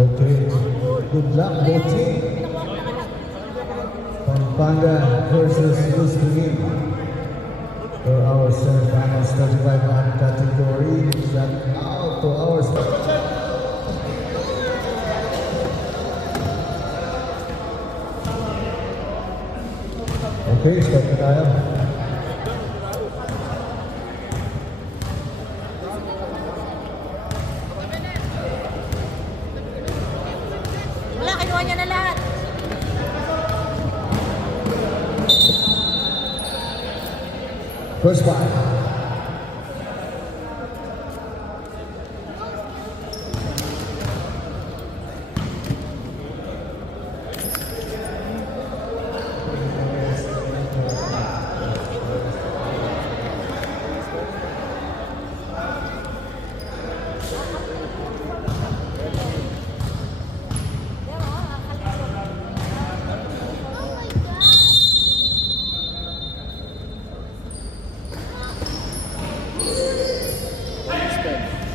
Okay, good luck, both team. Pampanga versus Muslim for our semifinals 35-man category. Shout out to our okay, start na tayo. Wala, kinuha niya na lahat. First five.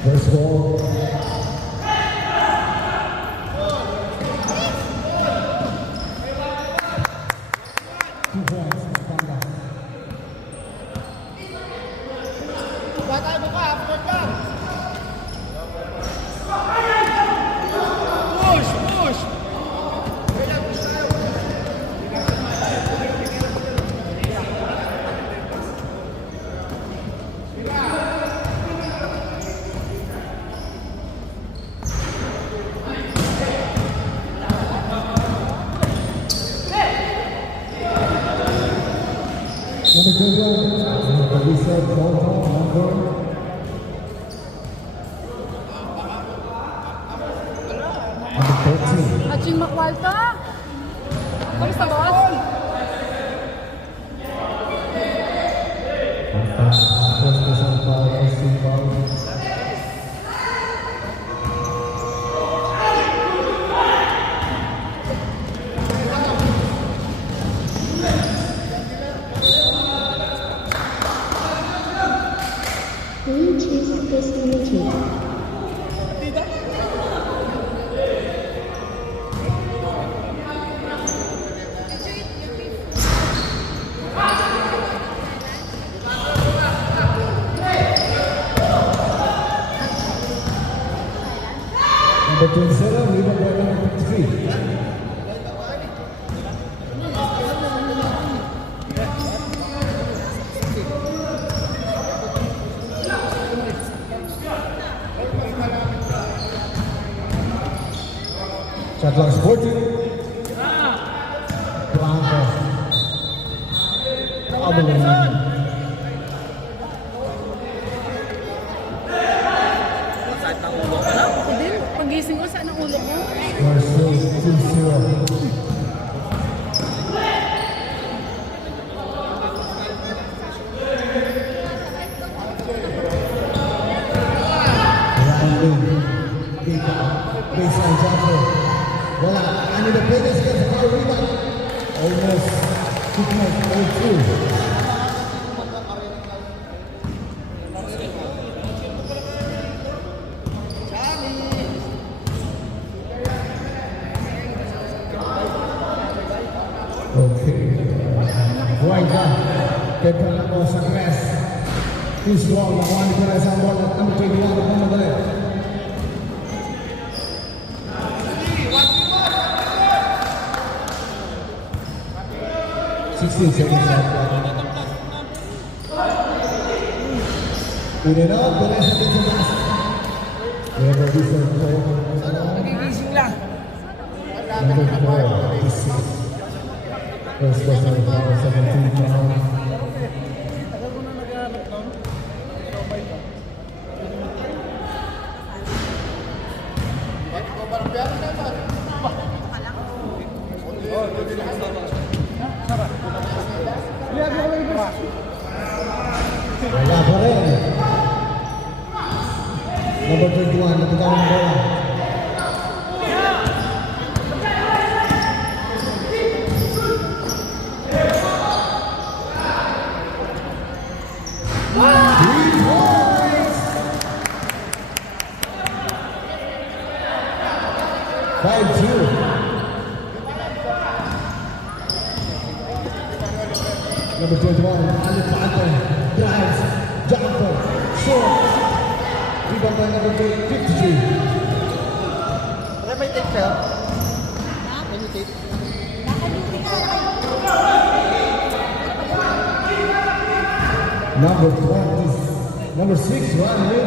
First ball. Two points, Pampanga. Number 21, Lisa Dalton, number number 13. Aching Makwalta. Kamusta, boss? First person foul, first team foul. Bluetooth disconnected. Number 27, rebound by number 53. Shot clock is 14. Blanco. Double. Ako din. Pagising ko, saan ang ulo mo? Versus 2-0. Baseline jumper. Wala. Ano na Vegas gets a foul rebound. Almost 2.02. Okay. Guaida. Petra ako sa press. Too strong. Nakuha ni Perez ang bola. Number 21. Nagmamadali. 16 seconds left. In and out, Perez against the basket. Never decent play. Nagigising lang. Number 4, this is first person foul, 17 foul. Tagal mo na nag-aaral doon. Sobay ka. Wala pa rin. Number 21, napitawan ng bola. Number 21, Alifante, drives, jumper, short. Rebound by number 53. Kaya may tape siya? May tape? Number 20, number 6, Ryan Lee.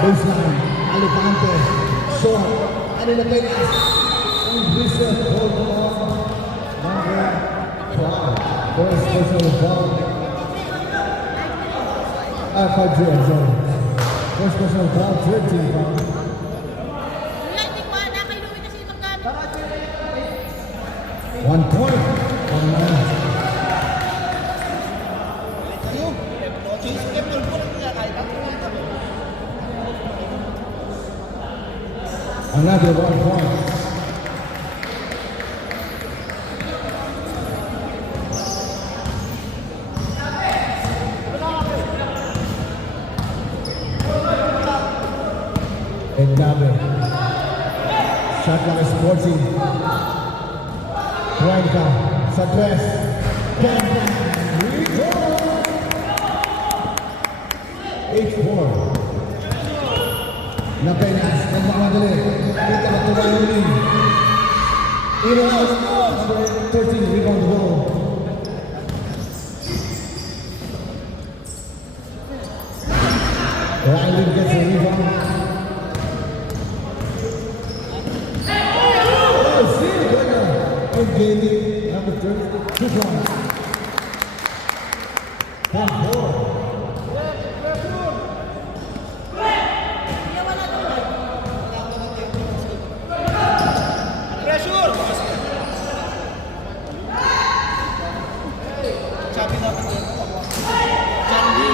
Baseline, Alifante, short, Anila Peñas, Luisa, hold on, number 12, first personal foul. Five I'm sorry. First personal foul, 13 foul. Wala, hindi ko na kay Louie kasi itong gamit. 1 point, 1 man. Ayun. Chase game mo po lang kaya kahit ako lang kami. Another 1 point. And Gabe. Shot clock is 14. Cuenca, Sanchez. Cuenca. 8-4. Napenas, nagmamadali. Kita na tumayunin. Inos, number 13, rebound goal. Riley gets a rebound. Oh, steal, Cuenca. And Gabe, number 30, 2 points. 10-4. Pressure! Sabi natin yun. Jandy.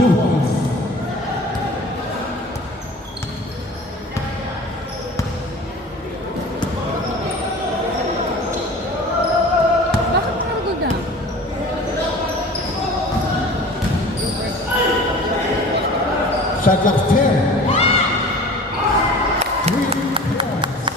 2 points. Bakit pagod na? Shot clock 10. 3 points.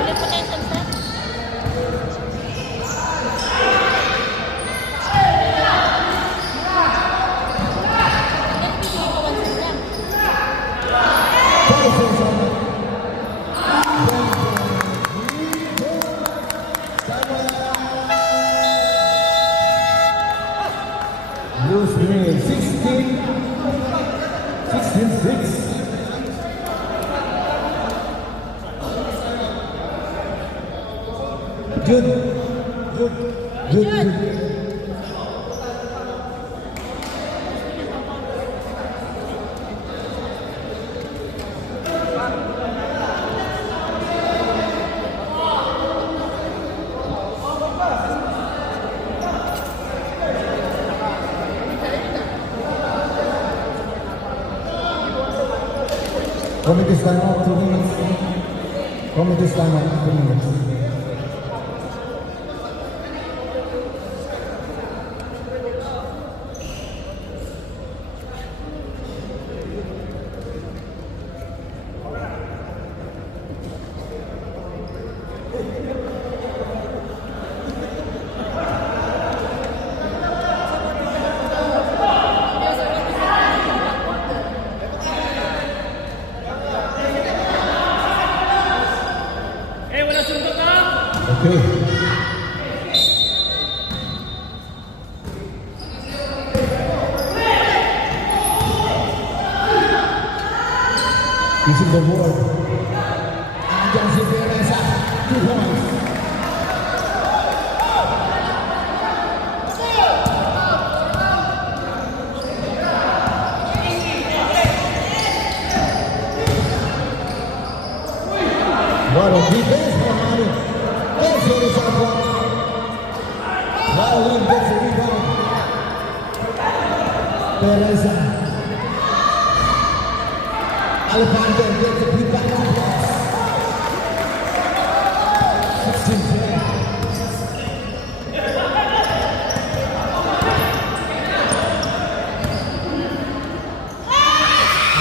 Ulit potential set. Hindi ko one lang. 5 seconds on it. Loose green, 16-6. Good. Committee's time out, 2 minutes. Committee's time out, 2 minutes. Okay. Using the board. Andyan si Teresa. 2 points. What a defense from Manu. There's the shot clock. Madeline gets the rebound. Teresa. Alejandro gets it back to pass. 16-10.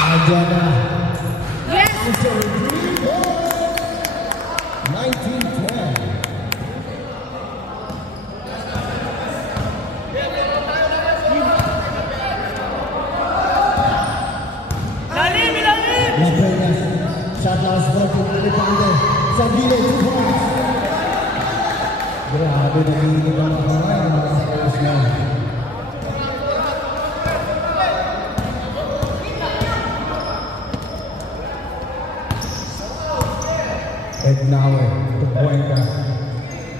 Adriana. Yes! Answering 3 goals. 19-10. Ilalim, ilalim! La Peña. Shot last ball to Alejandro. Sa gilid, 2 points. Grabe na hilig ang mga mga players na. Ednawe to Cuenca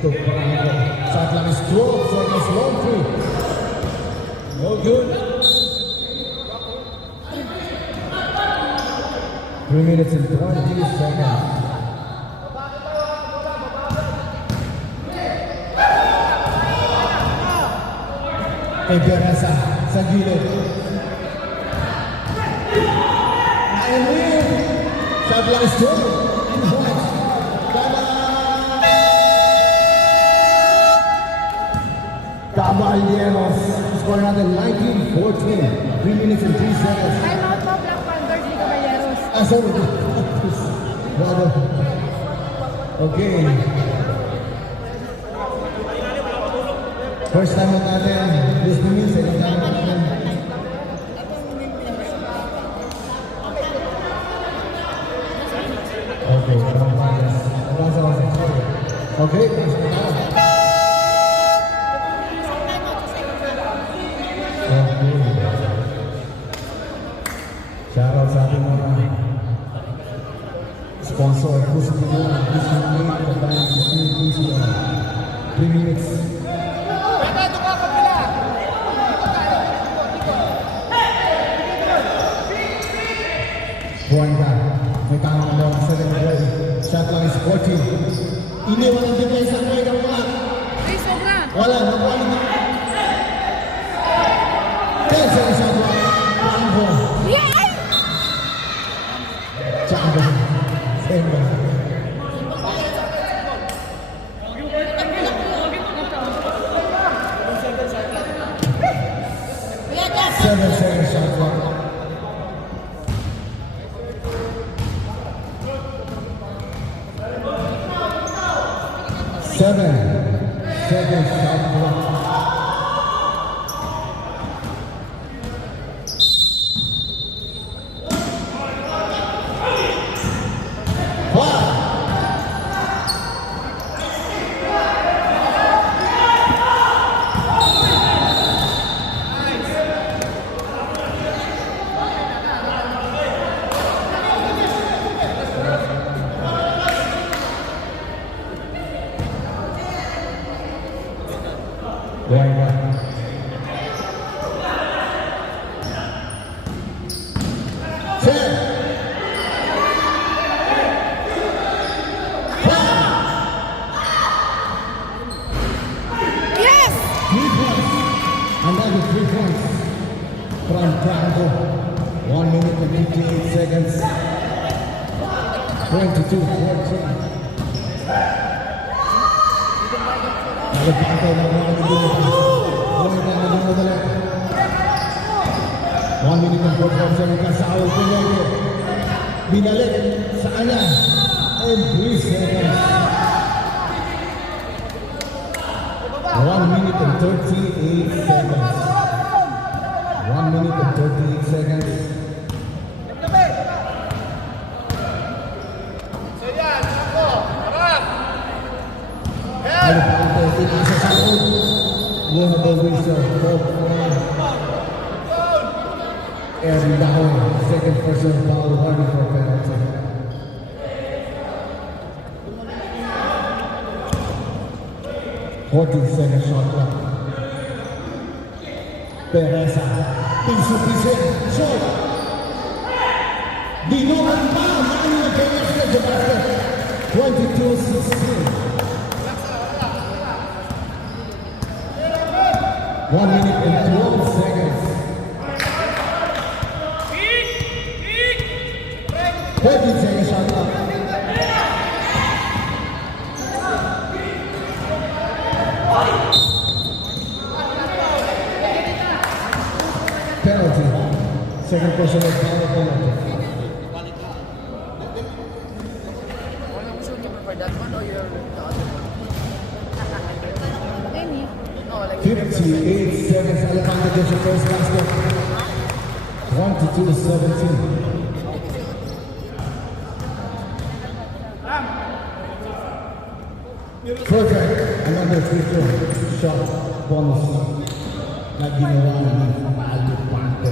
to Franco. Shot lang is 12 seconds, long three. No good. 3 minutes and 20 seconds. Teresa sa gilid. And in. Shot lang is 12. 2 points. Caballeros score another 19-14. 3 minutes and 3 seconds. Time out po, Black Panthers ni Caballeros. Ah, sorry. Brother. Okay. First time natin. This means second time natin. Okay. Okay. Shoutout sa ating mga sponsor, Puso Pino, Puso Pino, Kabayan, Puso Pino, 3 minutes. Buwanda, may tamang mo sa rin. Shot lang is 14. Iniwan ang depensa ko ay wala. Ay, sobra. Wala, nakuha na. 10 seconds shot lang. Franco. Yes! Chango. Senga. Kuya Jeff! 7 seconds shot lang. Seven seconds shot clock. Buwanda. Ten. Yes! 3 points. Another 3 points from Franco. 1 minute and 58 seconds. 22-14. Alejandro na mga nagdito. Buwanda na mga madali. 1 minute and 45 seconds sa awal ko niya. Binalik sa kanya. And 3 seconds. 1 minute and 38 seconds. 1 minute and 38 seconds. Alejandro, tinasa sa loob. Winnable whistle. Aaron Dahon, second person foul, warning for penalty. Second shot clock. Teresa, piso-piso, shot. Dinoman pa, Manuel Teresa sa basket. 22-16. 1 minute and 12 seconds. 13 seconds shot clock. Penalty. Second personal foul penalty. Was you keeper for that one or you're the other one? Any. No, like 58 seconds. Alejandro gets the first basket. 22-17. Project, another free throw. Shot bonus. Na ginawa ni Pablo Panto.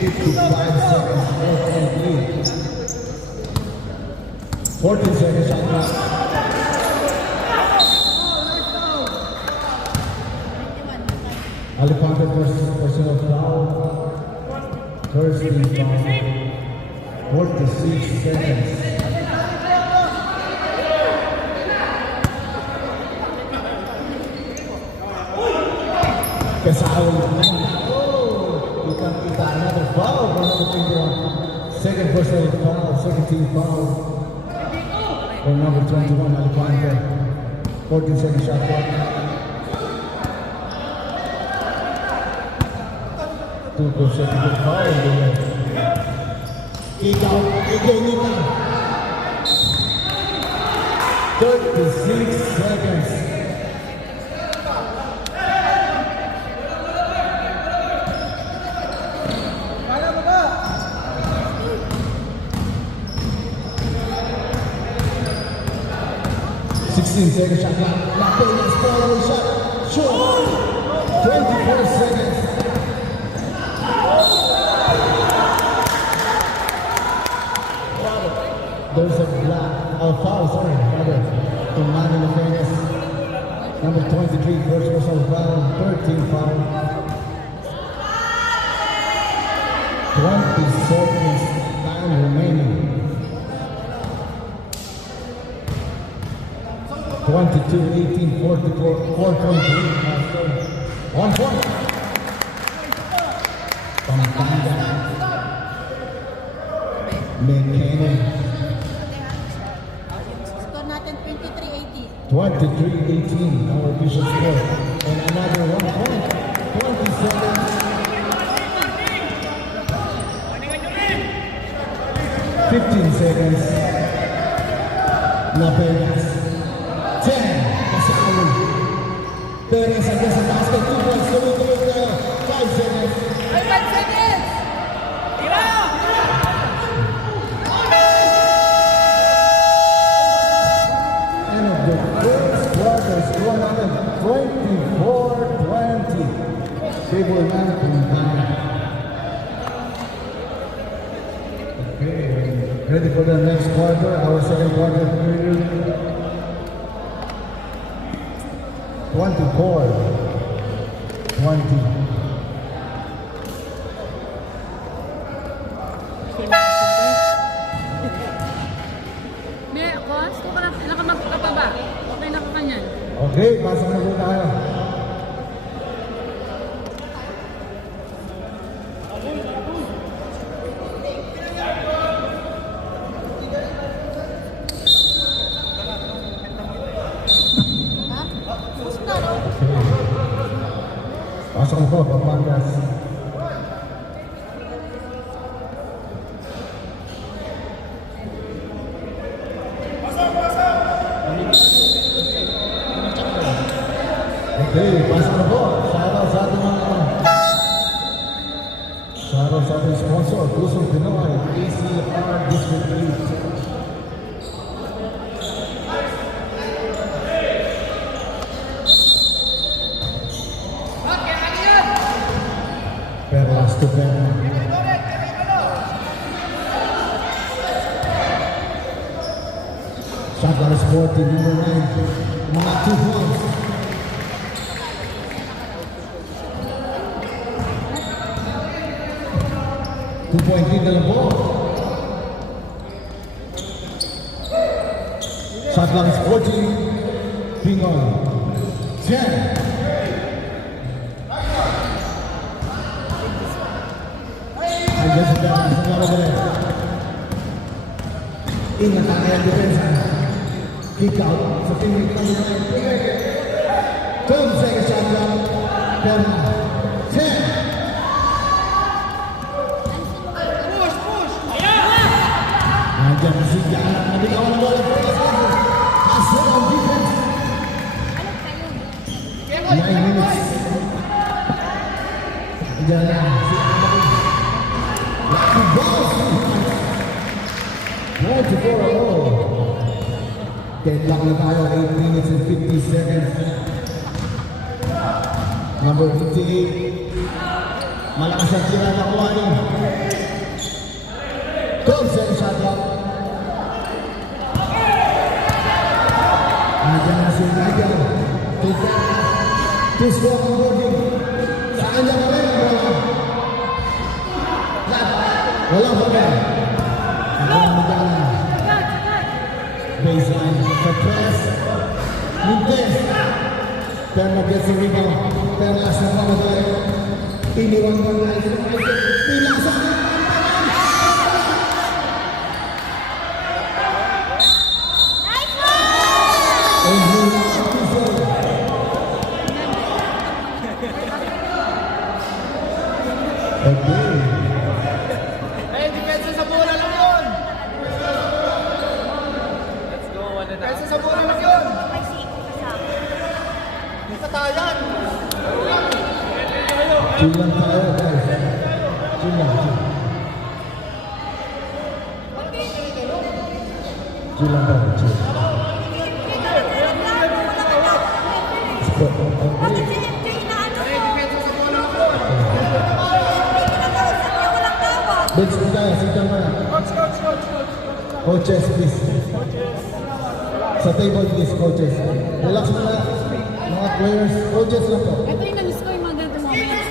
55 seconds. 4.3. 14 seconds shot clock. Alejandro versus personal foul. First team foul. 46 seconds. Pesado. Oh, you can get another foul for number 21. Second personal foul, second team foul. For number 21, Alejandro. 14 second shot clock. Two consecutive fouls. Kick out again. 36 seconds. Second shot clock. La Peña's following shot. Short. 24 seconds. There's a foul, sorry, rather, to Manny La Peña's. Number 23, first personal foul, 13 foul. 20 seconds time remaining. 22, 18, 44, 4.3. 1 point. Pampanga. McKinnon. Score natin 23-18. 23-18, our official score. And another 1 point. 20 seconds. 15 seconds. La Vegas. 10. Pascal. Perez against the basket. 2 points. 5 seconds. 5 seconds! End of the first quarter. Score number 24-20. Favor man Pampanga. Okay. Ready for the next quarter. Our second quarter period. 24-20. May cost? Ilan ka magpapaba? Okay na ka kanyan. Okay, pasok na po tayo. Ha? Gusto no? Pasok na po, Pampangas. Okay, pasok na po. Shoutout sa ating mga shoutout sa ating sponsor, Pusong Pinoy, ACR District 8. Perlas to Perla. Shotgun is 40, number 9. Mga 2 points. Two-point lead na lang po. Shotgun is 40. Pingon. 10. I guess it's down. It's not over there. Ingat ang kanyang depensa. Kick out sa teammate number 9. Tom second shot clock. Perna. 10. Nandiyan si Jana. Nabigawan ang bola. Hustle on defense. 9 minutes. Nandiyan na si Amari. Lucky balls. 24-0. Deadlock na tayo. 8 minutes and 50 seconds. Number 58. Malakas ang tira na kuha niya. Tom second shot clock. Nandiyan na si Nigel. To score ang boarding. Sa kanya ka rin ang bola. Wala pa rin. Nandiyan. Baseline. Sa press. Mintes. Perna gets the rebound. Perna sa pamaday. Iniwan mo na ito. Pinasa. Eh, depensa sa bola lang yun. Depensa sa bola lang yun. Hindi katayan. Chill lang tayo, guys. Chill lang. Chill lang tayo, chill. Bench mo tayo, sit-down mo na. Coaches, please. Sa table, please, coaches. Relax mo na. Mga players, coaches lang po. Ito yung na-miss ko yung mga ganito moments.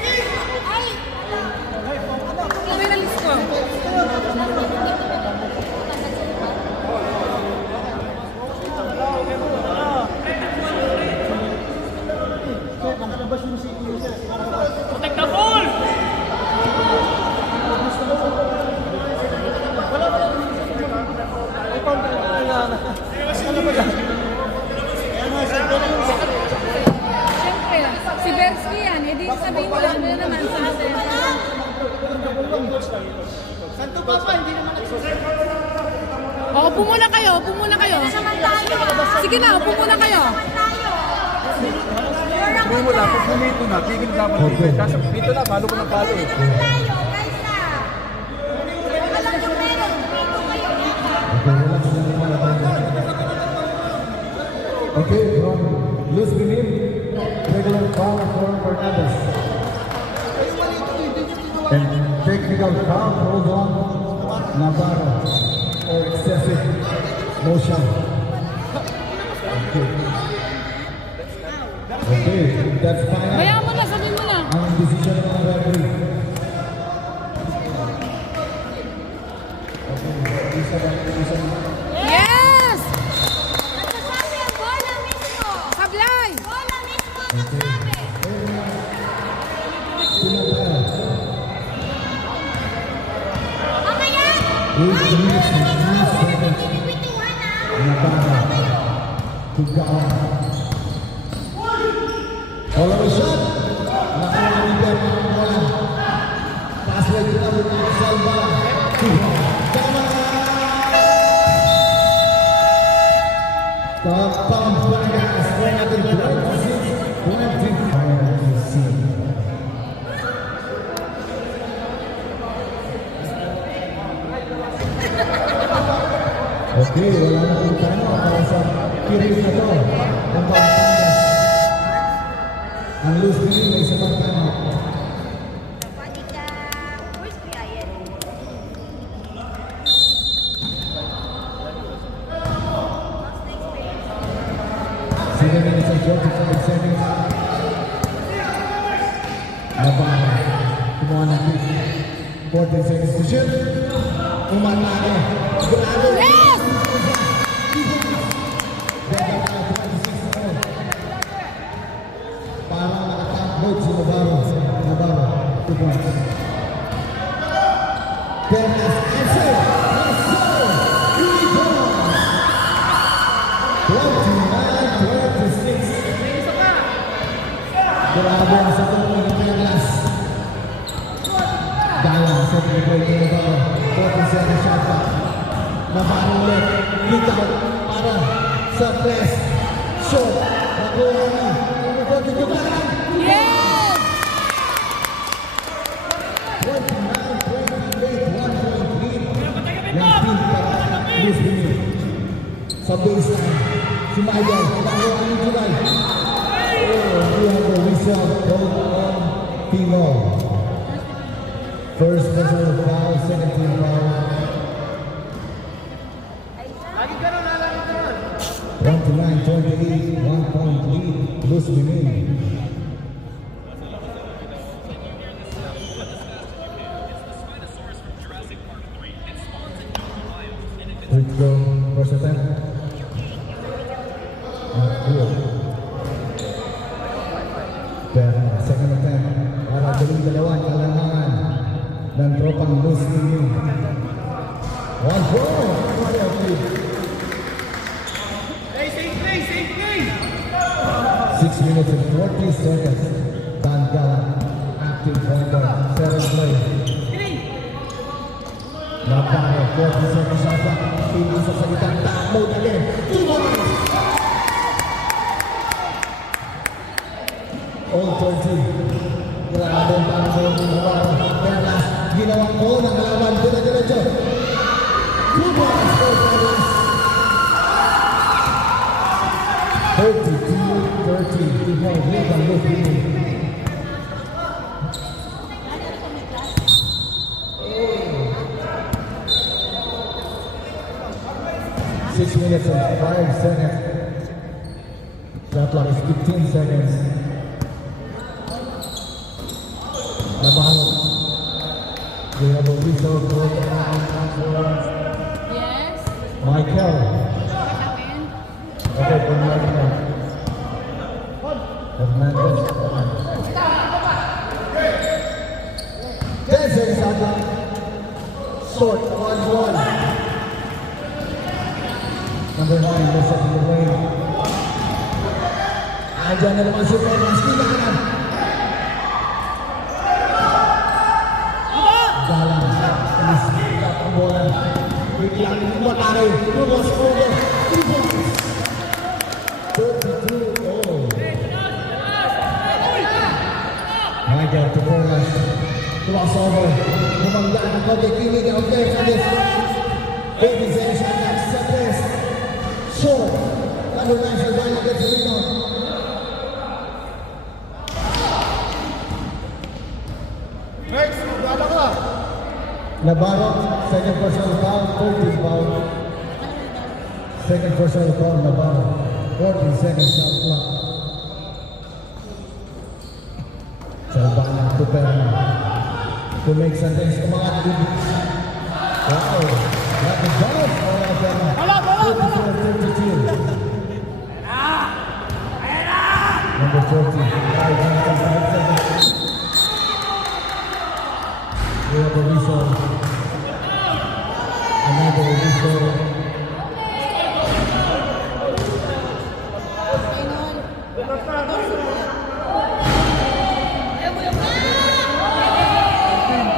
Ito yung na-miss ko. Protect the ball! Siyempre, si Bersky yan. Eh di sabihin mo lang, ano na naman sa atin. Santo Papa, hindi naman nagsusunod. O, upo muna kayo, upo muna kayo. Sige na, upo muna kayo. Sabi mo lang, pag dito na, tigil dapat dito. Kasi dito na, balo ko ng balo eh. Okay, from Luz Benin, regular foul for Fernandez. And technical foul hold on Navarro or excessive motion. Okay, that's final. Bayaan mo na, sabihin mo na. Ang decision ng mga referee. Yes! Sablay! Follow shot. Nakuha ni Bern ang bola. Password kita dengan Salva. Tama! Tatang Vargas, point natin 26. Okay, wala na kung tayo para sa kiris na to. Ang Pampangas. Ang Luz Benin may isa pang tama. Seven minutes and 25 seconds. Navarro. Kumuha ng kick. 14 seconds to shoot. Umatake. Grado. Yes! Parang nakatapot si Navarro. Navarro. 2 points. Pernas answer. Let's go. Grabe sa tulong ng Perlas. Galang sa triple team ball. 47 shot clock. Navarro ulit. Kick out para sa press. Shot. Nakuha na. Number 42 Galang. Yes! 29-28, 1.3. Yang team para Luis Bini. Sa baseline. Si Michael. Nakuha ni July. Oh, we have a whistle. Goal on Timo. First personal foul, second team foul. Lagi ka nun, lagi ka nun. 29-28, 1 point lead. Luis Bini. Let's go. First attempt. Not good. Pero second attempt. Para tuloy dalawang kalangan ng tropang Luis Bini. 1 point. Fire lead. Hey, safety, safety! 6 minutes and 40 seconds. Dan Galang, active pointer, 7 play. Navarro, 40 seconds shot clock. Pinasa sa gitang tamo again. 2 points. All 30. Grabe ang tango ni Navarro. Perlas, ginawang ko ng kalaban. Diretso. 2 points for Perlas. 32-30. Ikaw, lead ang Luis Bini. Six minutes and 5 seconds. Shot clock is 15 seconds. Navarro. We have a whistle for Yes? Michael. Okay, Fernandez. Fernandez. 10 seconds out there. Short, 1-1. Number 9, left up in the lane. Andiyan na naman si Perlas. Kita ka na. Galang. Alis. Kat ang bola. Biglang matari. Lumos over. 3 points. 32 all. Michael to Perlas. Crossover. Kumangga ng konti. Kilig ang Fernandez. Baby Zensha. Sa press. Short. Number 9 sa Galang gets the rebound. Next, magdala ka. Navarro, second personal foul, 13 foul. Second personal foul, Navarro. 14 seconds shot clock. Salvana to Perna. To make sentence, umangat din. Wow. Got the bounce. Wala Perna. 34-32. Number 40. 5 minutes and 5 seconds. We have a whistle. Another whistle.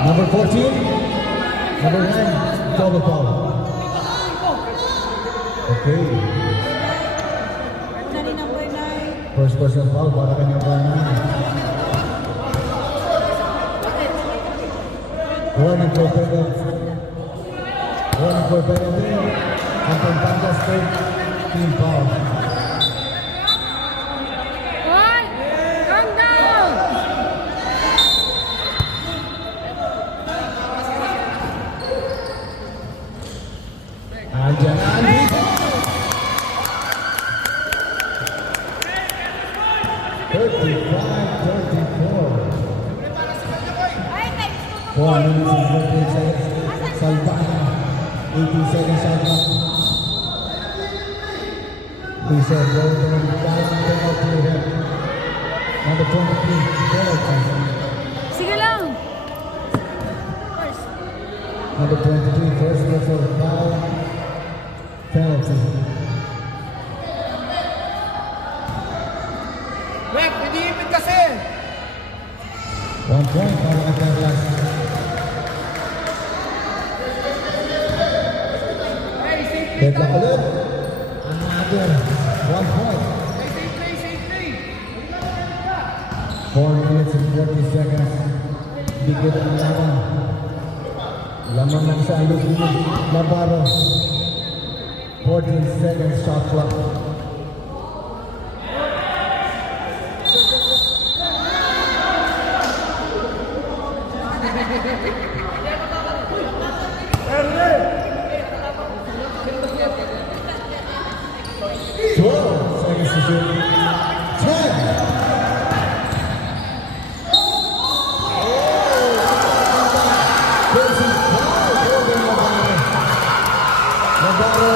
Number 14. Number 9. Double foul. Okay. First person foul para kay number 9. Warning for penalty. Warning for penalty. Ang Pampangas third team foul. Hoy! Calm down! Andiyan na Andy. Four minutes and 14 seconds. Salvana, 18 seconds shot clock. He said, "Roll down, Galang penalty to him." Number 23, penalty. Sige lang! Number 23, first personal foul, penalty. Ref, hindi ipit kasi. point para kay Perlas. Deadlock ulit. Another 1 point. 4 minutes and 40 seconds. Bigyan ang laban. Lamang lang sa ayos dito. Navarro. 14 seconds shot clock. Seconds to shoot. 10. Navarro,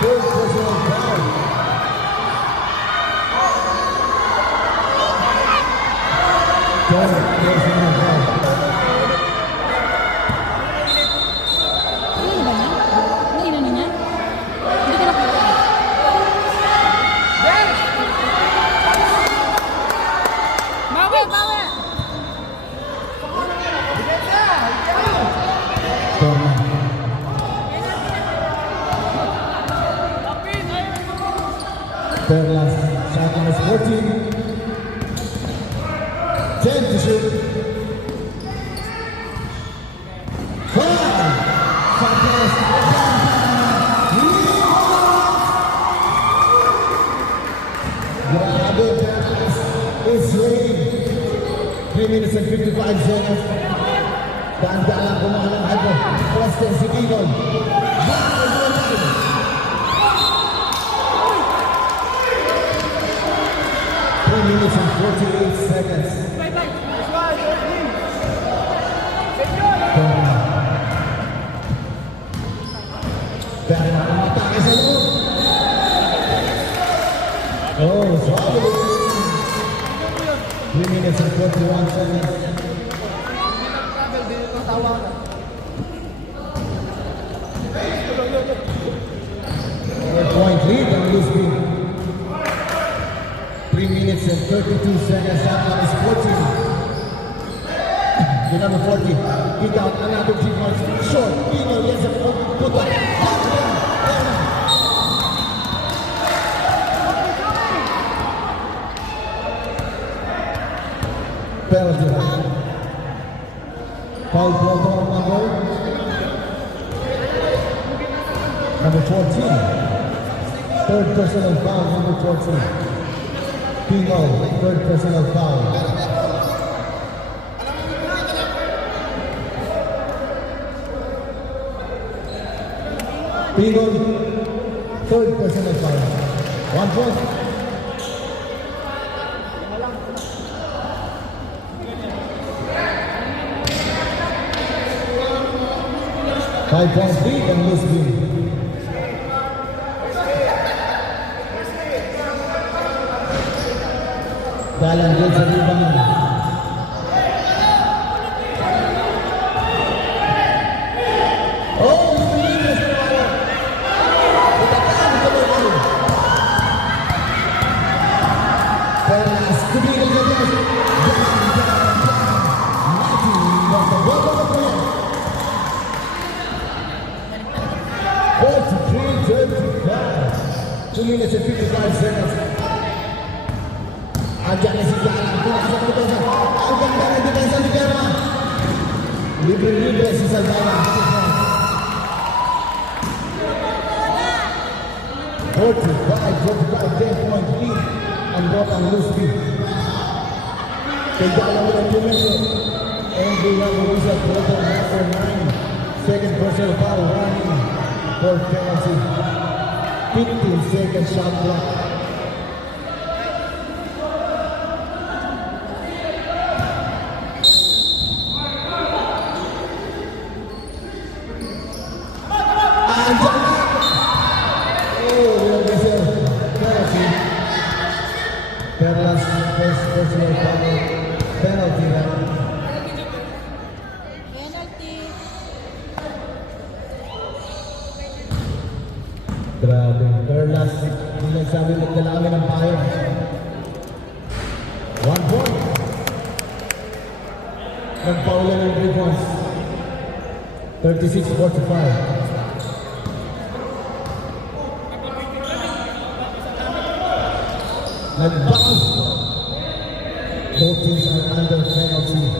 third personal foul. Third personal foul. Ano ba yan? Nailan niya? Hindi ka nakita. Bawi! Bawi! Torna. Perlas, shot on 14. 10 to shoot. 5. Santos. Grabe, Perlas is winning. 3 minutes and 55 seconds. Daan-daan lang kumahan ng hypo. Plus 10 si Eagle. 3 minutes and 48 seconds. Perla umatake sa loob. Oh, solid. 3 minutes and 41 seconds. 4-point lead on Lisby. 3 minutes and 32 seconds. Shot clock is 14. The number 40. Kick out another 3 points. Short. Eagle gets a put up. Penalty. Foul protocol number 14. Third personal foul, number 14. Pingo, third personal foul. Pingo, third personal foul. 1 point. Five-point lead on Lisby. Dalang good sa rebound. Oh, Lisby! Perlas, tumigil ka dyan. Matthew, nasa bottom of the net. 43-35. 2 minutes and 55 seconds. Ajak na si Jalan. Pumasok na depensa. Ang ganda ng depensa ni Perla. Libre-libre si Saldana. 45-45, 10-point lead ang Botang Lisby. Kaya alam mo ng Pumento. Andrew Lagosa, quarter number 9. Second personal foul running for penalty. 15-second shot clock. Perlas first personal foul penalty na. Penalty. Grabe. Perlas, hindi nagsabi magdala kami ng payo. 1 point. Nagpaulan ng free points. 36-45. Nag-bounce. Both teams are under penalty.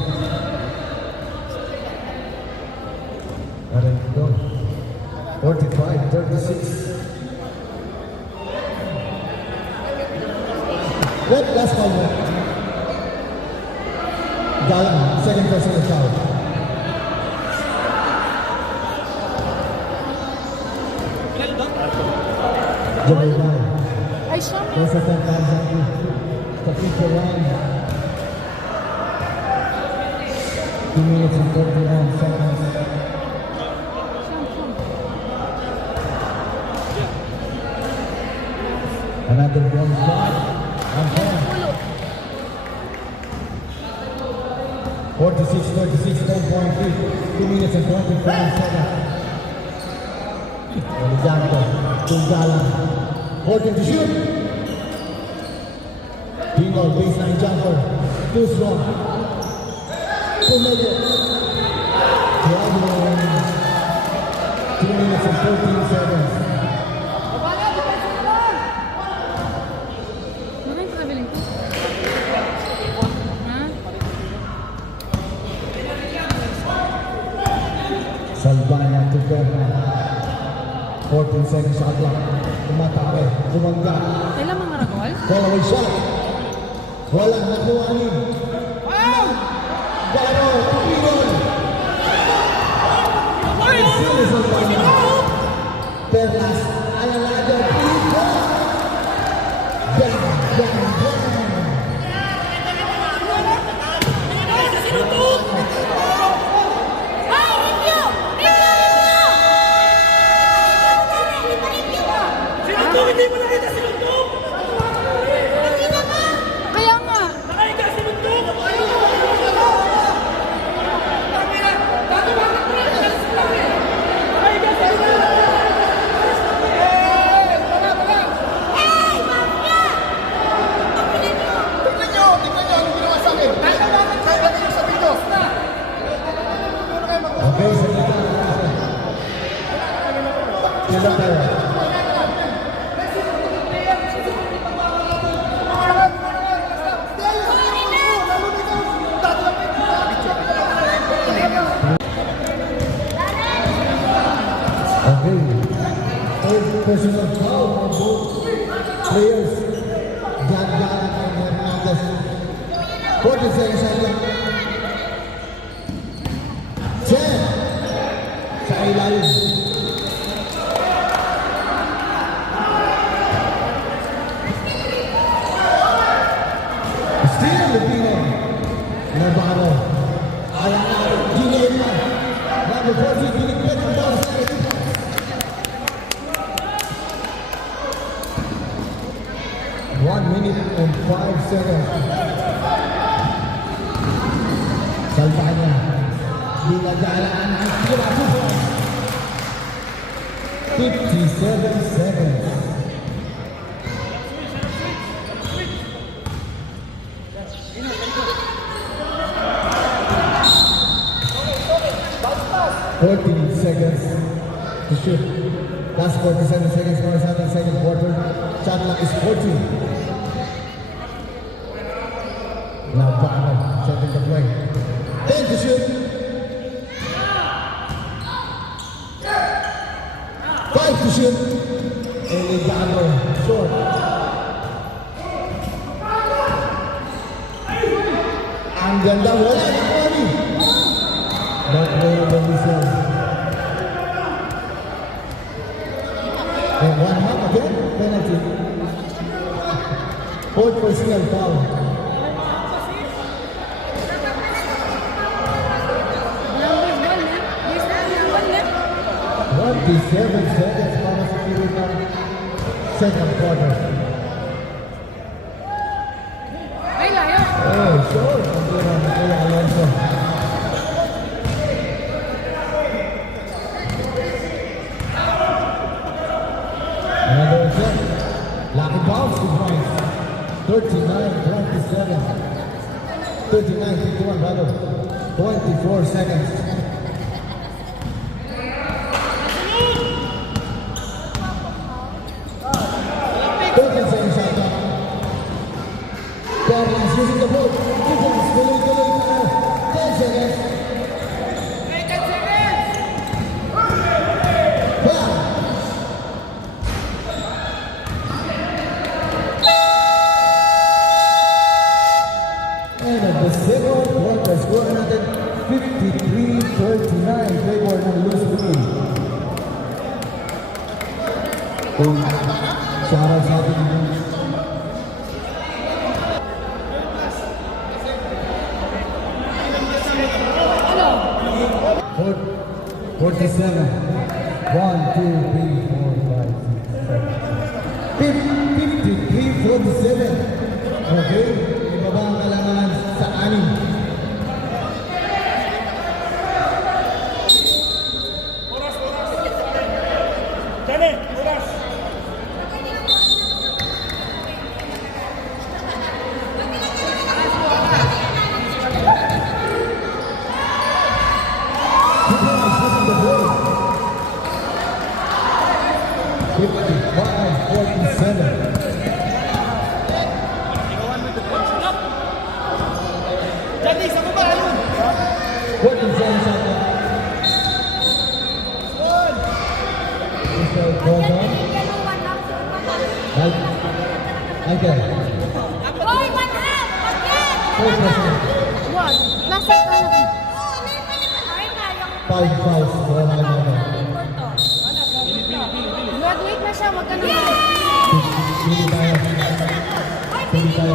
Aray ko. 45-36. What? Last call. Galang, second personal foul. Jabay Rai. Ay, siya. First attempt para sa akin. Sa people line. 2 minutes and 41 seconds. Another one shot. On point. 46-36, 10.3. 2 minutes and 25 seconds. Alexander, Galang. 14 to shoot. Pinol, baseline jumper. Too strong. Pumedo. 2 minutes and 14 seconds. Ano yung traveling ko? Ha? Salvana to Berna. 14 seconds sa clock. Tumatake. Tumangga. Kailan mga ragol? Follow shot. Walang nakuha ni. Garo. Pinol. Sino Salvana? Perlas. Alalaga. Pinol. Bang. Bang. Bang. Kaya nga. Okay, sige. Kailan tayo? Okay. Third personal foul on both players. Galang and Hernandez. 40 seconds sa clock. 10. Sa ilalim. Still Lupino. Navarro. Ayala. Ginela. Number 14. Binigpit ang ball sa akin. 1 minute and 5 seconds. Salvana. Dinadalaan ang tira. 57 seconds. Seconds to shoot. Last 47 seconds for the second quarter. Shot clock is 14. Now Bano setting the play. 10 to shoot. 5 to shoot. Eligano short. Ang ganda, wala na Cody. Don't play the whistle. And one half again, penalty. Fourth personal foul. What 57 seconds para sa period ng second quarter. Ay, layo. Oh, sure. Ang tira na kaya Alonso. Another attempt. Lucky bounce to points. 39-27. 39-51 rather. 24 seconds. Second shot clock. Fairlands using the board. Defense, tuloy-tuloy tayo. 10 seconds. 10 seconds! Foul. And at the second quarter, score natin 53-39. Favor ng Luz Green. Kung shoutout sa ating 47. 1, 2, 3, 4, 5, 6, 7. 53, 49. Okay? Ibaba ang kailangan sa 6. Dali, oras. Dali, sa baba, ayun. Okay. Hoy, one half! What? Nasa ka na. Five fouls. Wala na ba? Graduate na siya, wag ka na. Pili tayo. Pili tayo.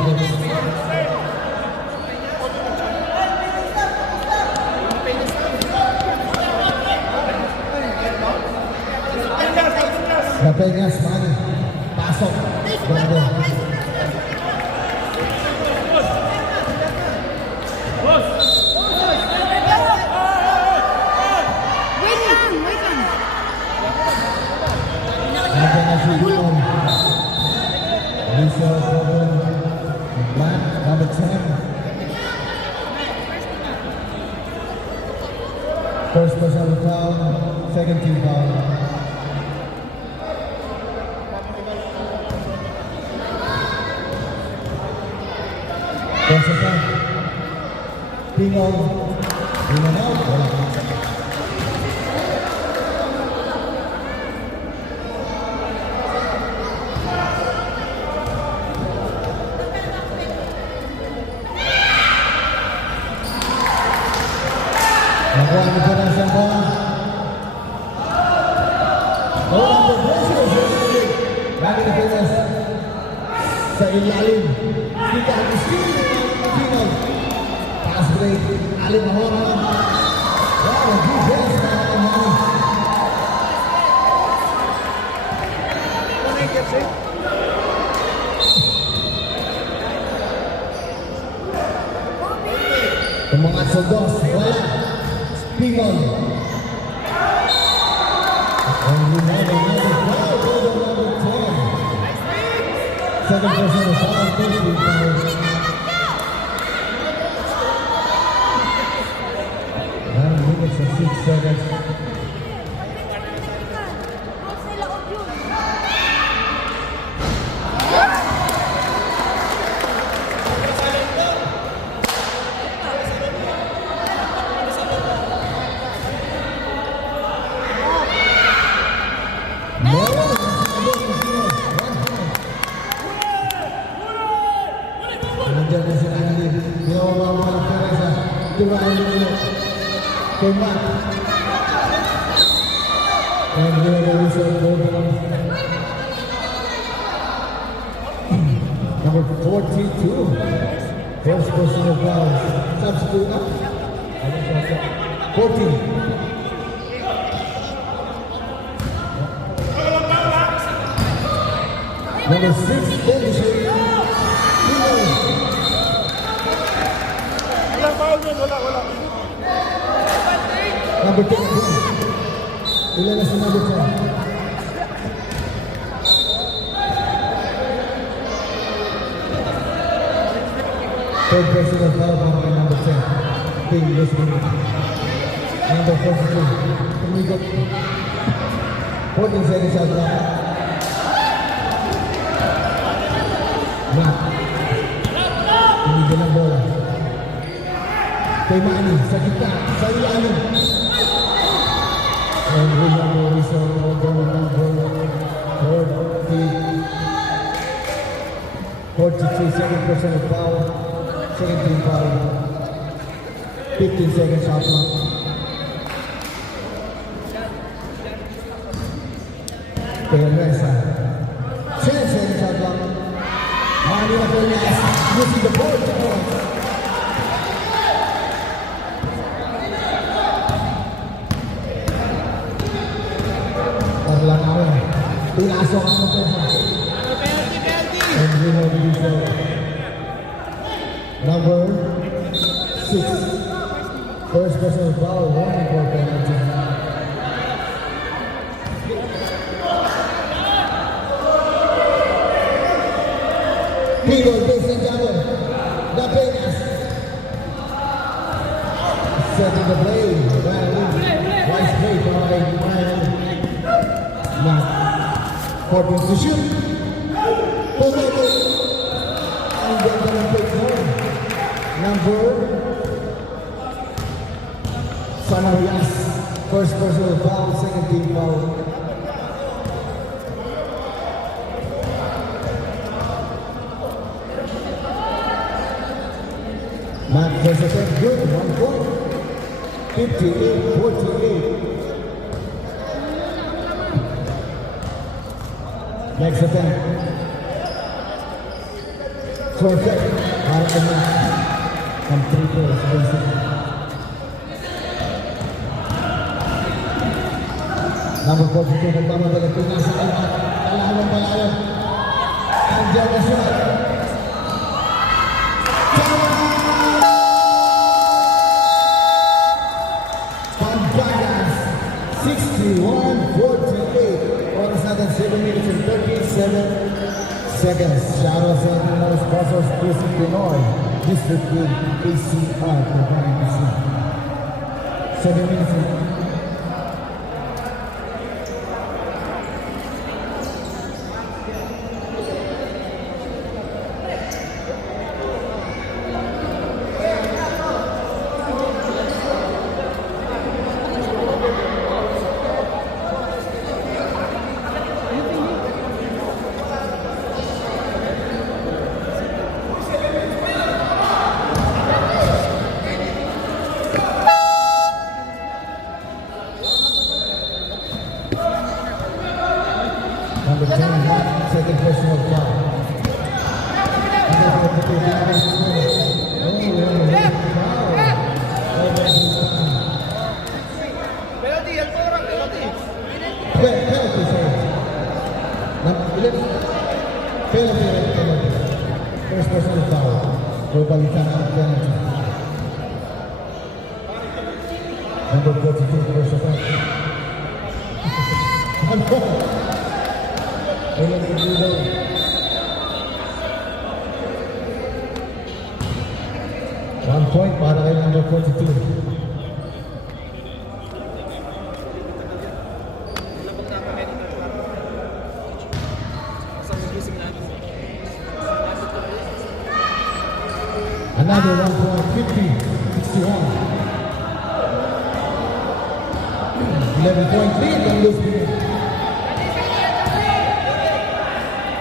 Kapenyas, Manny. Pasok. Ganda. Wait lang, wait lang. Nandiyan na si Leon. Lisa Corbin. Black, number 10. First personal foul, second team foul. First attempt. Pino. In and out. Wala. Nakuha ni Perez ang bola. Bola ng Perez. Lagi ni Perez sa ilalim. Kita ang steal ng Pino. Pass break. Alin na horan. Wow, defense na ang Manny. Umangat sa dos. Wala. Pingol. And another foul. Goal to number 10. Second personal foul. First team foul. 9 minutes and 6 seconds. Nandiyan na si Andy. Ginawa mo ng Perez. Dibahin mo kay Matt. And here the result goes. Number 42. First personal foul. Substitute na. 14. Number 6, Dennis. Wala foul yun, wala. Number 10. Ilan na si number 10? Third personal foul para kay number 10. team this week. Number 42. Tumigot. 14 seconds shot clock. Matt. Tumigil ang bola. Kay Manny, sa gitna, sa ilalim. And William Morrison going down for 42 second personal foul, second team foul, 15 seconds shot clock. Kaya Mesa, 10 seconds shot clock. Manny Apollinares using the board to points. Lang pinasok ang offense. And we know the detail. Number 6. First personal foul, warning for penalty. People, ladies and gentlemen, the Penas. Setting the play. Nice play by Ryan. Matt. 14 to shoot. Pumato. Ang ganda ng play home. Number Sanarias. First personal foul, second team foul. Matt first attempt good, 1 point. 58-48. Next attempt. Perfect. Para kay Matt. Ang 3 points basic. Number 42 nagmamadali pinasa kay Matt. Kalahalang palayan. Andiyan na siya. Pampangas 61-48. Oras natin 7 minutes and 37 seconds. Shoutout sa ating mga sponsors, Chrissy Pinoy, District League, ACR, Program PC. 7 minutes and number 10, second personal foul. Number 42, Dennis Smith. Penalty, Alcora, penalty. Penalty, sir. Penalty. First personal foul. Probalitan ang penalty. Number 42, first attempt. Ilan ang dito? One point para kay number 42. Another 1 point, 50-61. 11 point lead ang Luz Pino.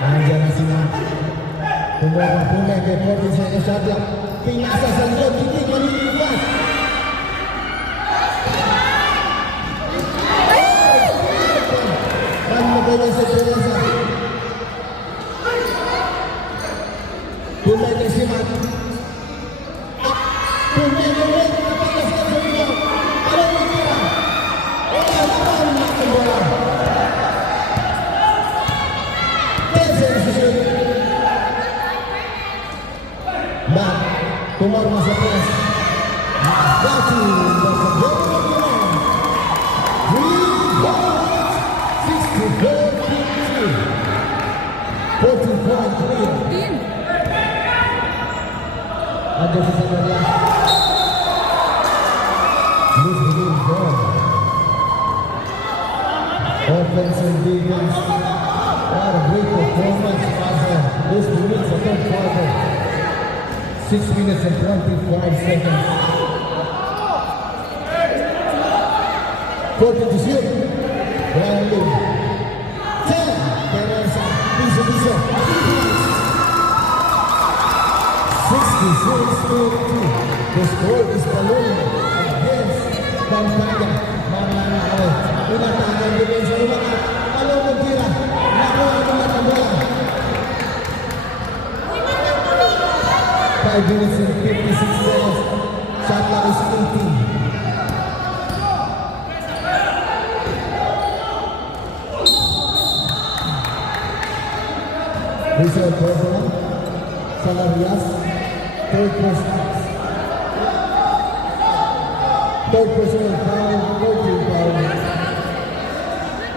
Nandiyan na si Matt. Pumapapulay kay 40 seconds shot clock. Pinasa sa likod, hindi manilipas. Magmagay sa Teresa. Pulay kay si Matt. Pulay kay Matt. Napakas ka sa likod. Alam mo kaya? Wala naman ang bola. Matt, pumarma sa press. Dati, nasa goal of the man. 3 points, 64-52. 40-point lead. Team. Under sa Sanarias. offense and defense. What a great performance as this minutes of third quarter. 6 minutes and 25 seconds. 40 to shoot. Brian Lee. 10. Teresa. Piso. 66-52. The score is ballooning against Pampanga. Mananakaw. Pinatagan din sa lumakas. Along tira. Nakuha naman ang bola. 5 minutes and 56 seconds. Shot clock is 18. Rizal Cordova, Salarias, third personal foul, 14 foul,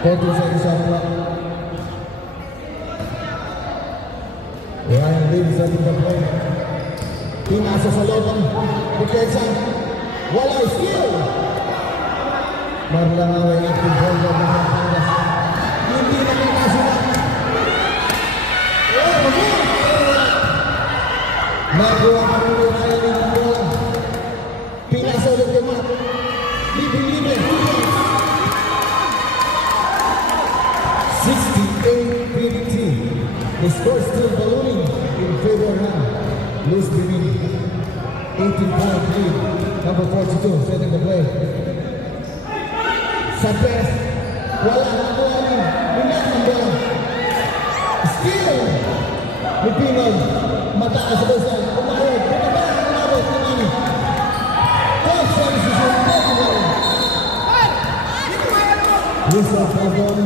14 seconds shot clock. Ryan Lee setting the play. Pinasa sa loob ang Buketsan. Wala skill. Marlangaw ay active holder ng Pampangas. Hindi na pinasulat. Nakuha ka rin yung kaya rin ang bola. Pinasa ulit yung mat. Libre. 68-50. The score still ballooning in favor now. Luz Divini. 18-point lead. Number 42, setting the play. Sapes. Wala. Nakuha rin. Binas ang bola. Steal. Lupinol. Mataas sa bulsa. Umahod. Umabot. Umani. Toss services yung Pokemon. Rizal Falcon.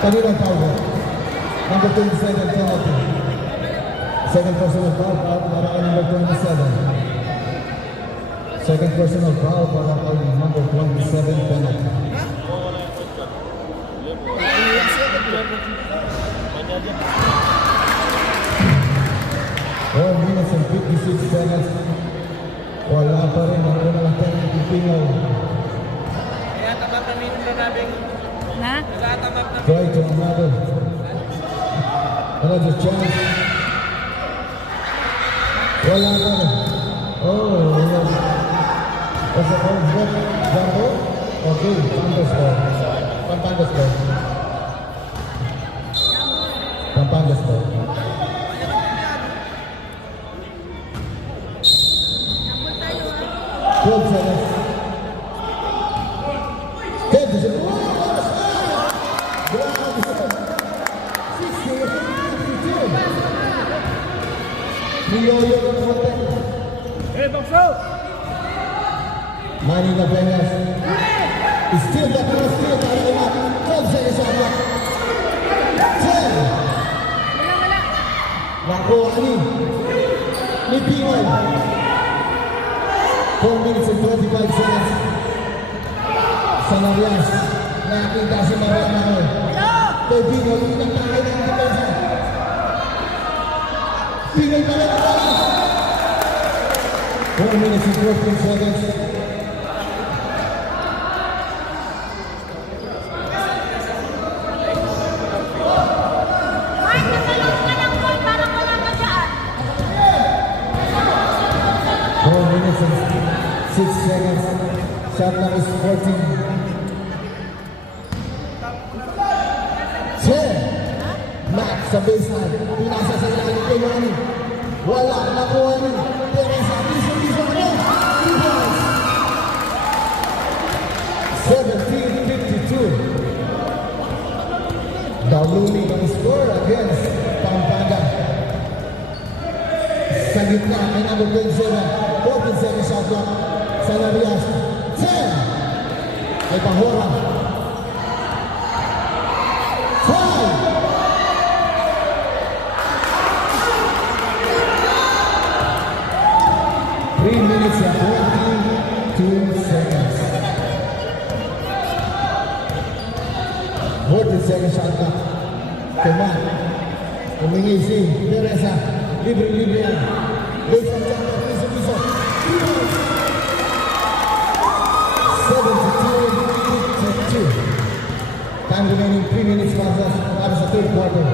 Kanilang foul. Number 27 penalty. Second personal foul para kay number 27. Second personal foul para kay number 27 penalty. 4 minutes and 56 seconds. Wala pa rin ang unang attempt ng Pipino. Kaya tapat na nito na namin. Na? Nagatapat na. Try to another chance. Wala pa rin. Oh, yes. Was it orange red? Jumbo? Okay, Jumbo score. Pampanga score. Pampanga score. Seconds. Good to see. Hey, box out! Manny Navegas is still the cross field. 12 seconds on clock. 10. Nakuha ni P1. 4 minutes and 25 seconds. Salarias. Nakita si Mariano. Pebino, inatake ng depensa. Pinoy pa rin ang bola. 4 minutes and 14 seconds. Mark, nakalong ka ng goal para wala ka dyan. 4 minutes and 6 seconds. Shot clock is 14. 10. Max sa baseline. Pinasa sa ilalim kay Manny. Wala. Nakuha ni Teresa. Piso ano? 2 points. 17-52. Ballooning ang score against Pampanga. Sa gitna ay number 27. 14 seconds shot clock. Salarias. 10. Ay Pahora. 5. Minutes and 22 seconds. 40 seconds shot clock. Teman. Humingi si Teresa. Libre yan. Based on jumper. Piso. 72-52. Time remaining 3 minutes para sa third quarter.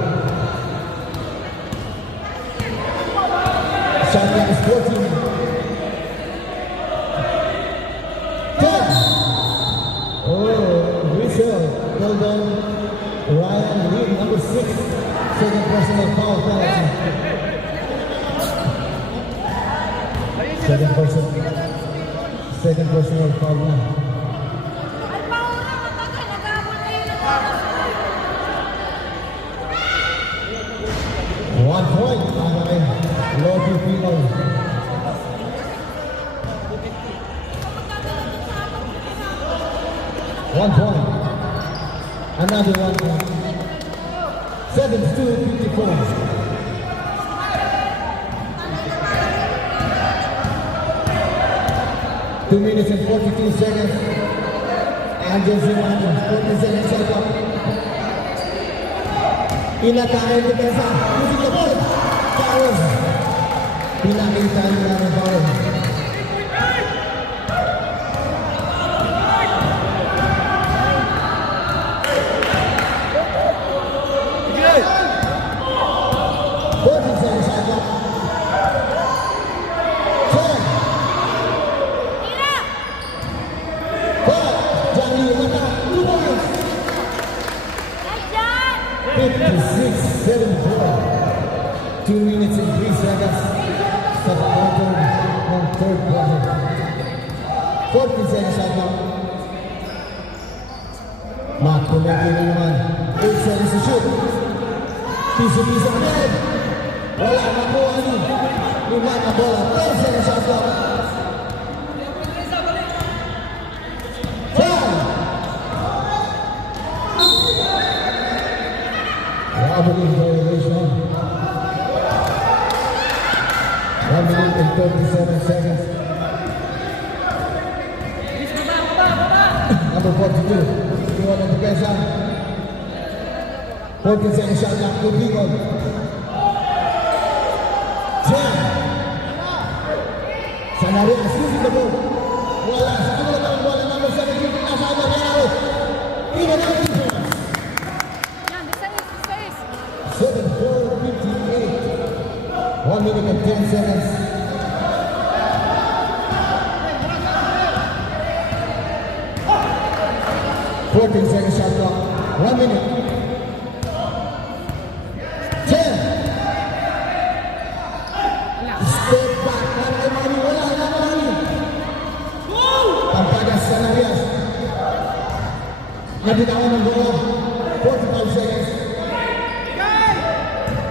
Shot clock is 14. 10. Oh, whistle. Well done. Ryan Reed, number 6. Second personal foul penalty. Second personal foul na. Ay, pauna, matagal. Nag-aabot na yun ang oras. 1 point para kay Lodi Pinoy. One point. Another 1 point. 72-54. Two minutes and 42 seconds. Angels in 14 seconds shot clock. Inatake ang depensa. Using the ball. Foul. Pinakita nila ng foul. Sige! 14 seconds shot clock. 10. Tira! 5. Johnny Mata. 2 points. Nandiyan! 56-74. 2 minutes and 3 seconds sa quarter ng third quarter. 14 seconds shot clock. Makulaki na naman. 8 seconds to shoot. Piso-piso agad. Wala makuha ni. Lima na bola. 10 seconds shot clock. 10. Traveling violation. 1 minute and 37 seconds. Number 42. Iwan ang depensa. 14 seconds shot clock. Good people. 10. Sanarias using the ball. Wala. Siguro na ang bola. Number 17. Nasa ang Mariano. Iwan ang defense. Yan, the size. 7-4-58. 1 minute and 10 seconds. Fourteen seconds shot clock. 1 minute. 10. Step back. Mani. Wala. Mani. Pampagas Sanarias. Nabitawan ng bola. 45 seconds.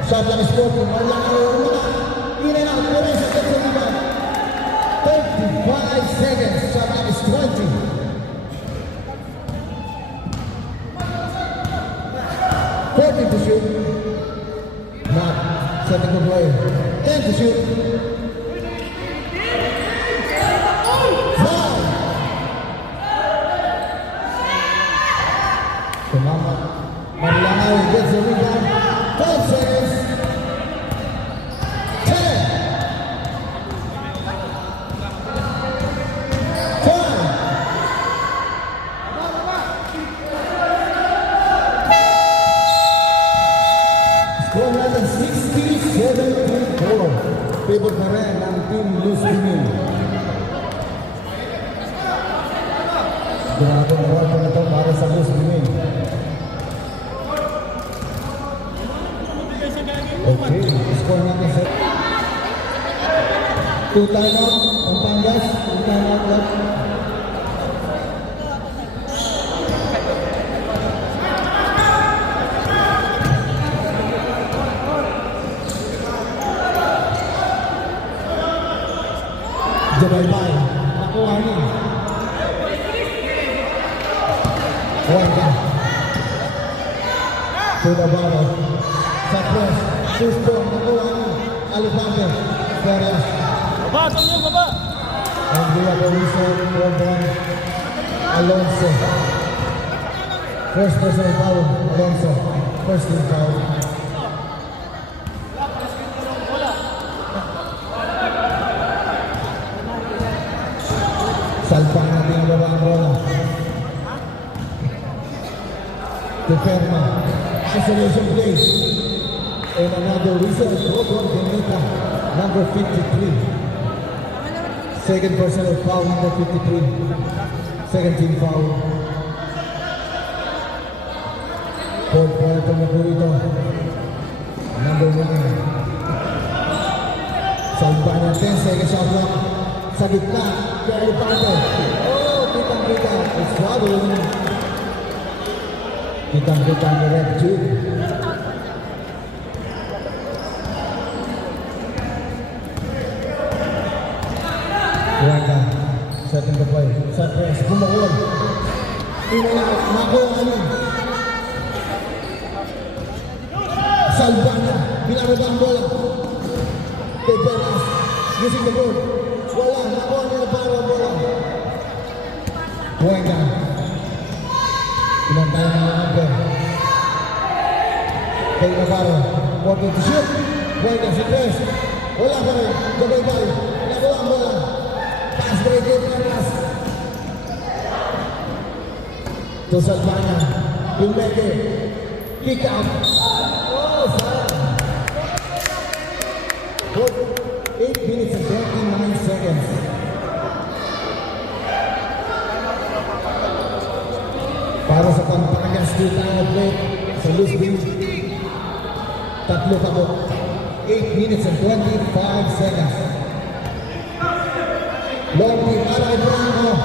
Shot clock is 14. Wala. In and out. Perez gets the rebound. 35 seconds. Shot clock is 20. 14 to shoot. Not setting the play. 10 to shoot. Foul. Sumama. Marilangaw gets the rebound. 12 seconds. 10. 5. Score natin 67-4. Favor pa rin ang team Luz Pimin. Grabe ang rata na ito para sa Luz Pimin. Okay, score natin sa 2 timeout. Pampangas, 2 timeout left. Jabaybay, nakuha niya. Huwag to the bottom. Sa press, Susto, nakuha niya. Alipante, Perez. Baba, Tonyo, baba! And we have a whistle for Alonso. First personal foul, Alonso. First team foul. Salpang natin ang baba ang bola. 2 to Ferma. Isolation play. And another whistle. Program Benita, number 53. Second personal foul, number 53. Second team foul. Fourth quarter na po ito. Number 1. Salbana, 10 seconds shot clock. Sa gitna, Gary Parker. Oh, kitang-kita. It's trouble. Kitang-kita ni Red Jude. Huwag setting the play. Set press. Bumawal. Inayat. Nakuha ano. Salbana. Binarada ang bola. Tebelas. Using the board. Wala. Nakuha nila para ang bola. Huwag ilang tayo ng number. Kay Navarro. Working to shoot. Huwag si Tres. Wala pa rin. Gabay-bay. Nakuha ang bola. Pass break it, Perlas. To Salvana. Pumeke. Kick out. Oh, sayang. 8 minutes and 39 seconds. Para sa Pampagas, 2 time play sa Lusby. Tatlo pa po. 8 minutes and 25 seconds. Lompi para kay Franco.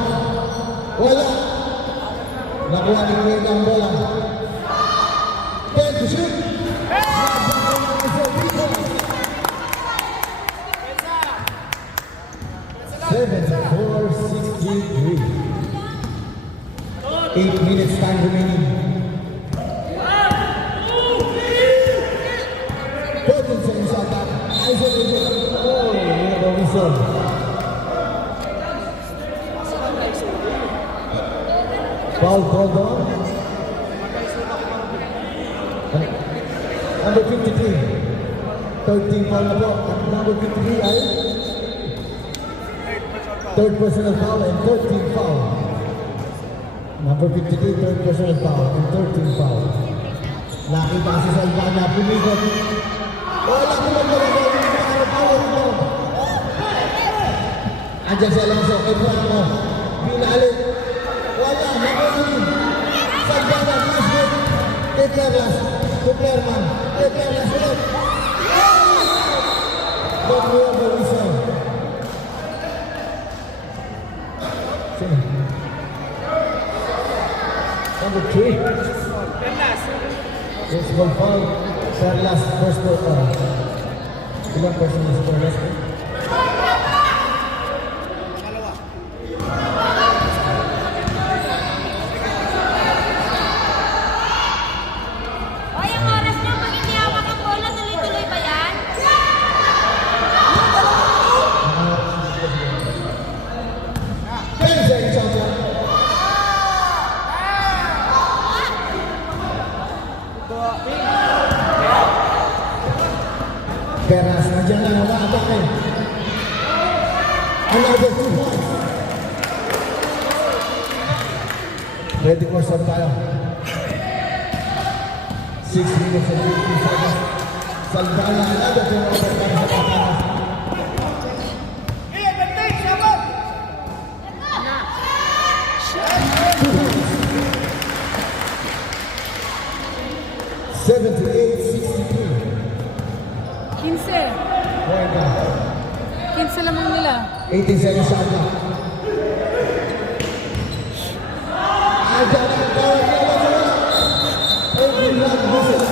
Wala. Nakuha ni Kuwait ang bola. 10 to shoot. 7-4-63. 8 minutes time remaining. 14 seconds shot clock. Isolation. Oh, another whistle. Foul called on. Number 53. 13 foul na po. At number 53 ay third personal foul and 13 foul. Number 53, third personal foul and 13 foul. Nakita si Salvana, pumikot. Wala ko lang talaga power mo. Andiyan si Alonso, kay Franco. Pinalit. Wala, nakunin. Salvana, flashback. Kay Perlas, kay Perman, kay Perlas ulit. Don't move the whistle. Number 3. It's one foul. Perlas, first quarter. Ilang person is Perlas? Hoy, ang oras niyo, pag hindi hawak ang bola, tuloy-tuloy ba yan? 10 seconds shot clock. Perlas, nandiyan lang ang atake. Another 2 points. Ready for shot tayo. 6 minutes and 15 seconds. Salvana, another turnover para sa Pampagas. 78-63. 15. Huwag 15 lamang nila. 18 seconds shot clock. Andiyan ang tawag niya na wala. Every one whistle.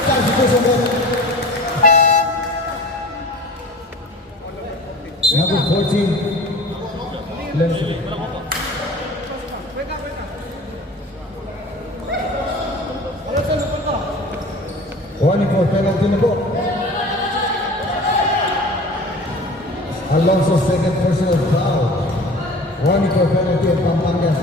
Substitution goal. Number 14. Lenson. Warning for penalty na po. Alonso second personal foul. Warning for penalty at Pampagas.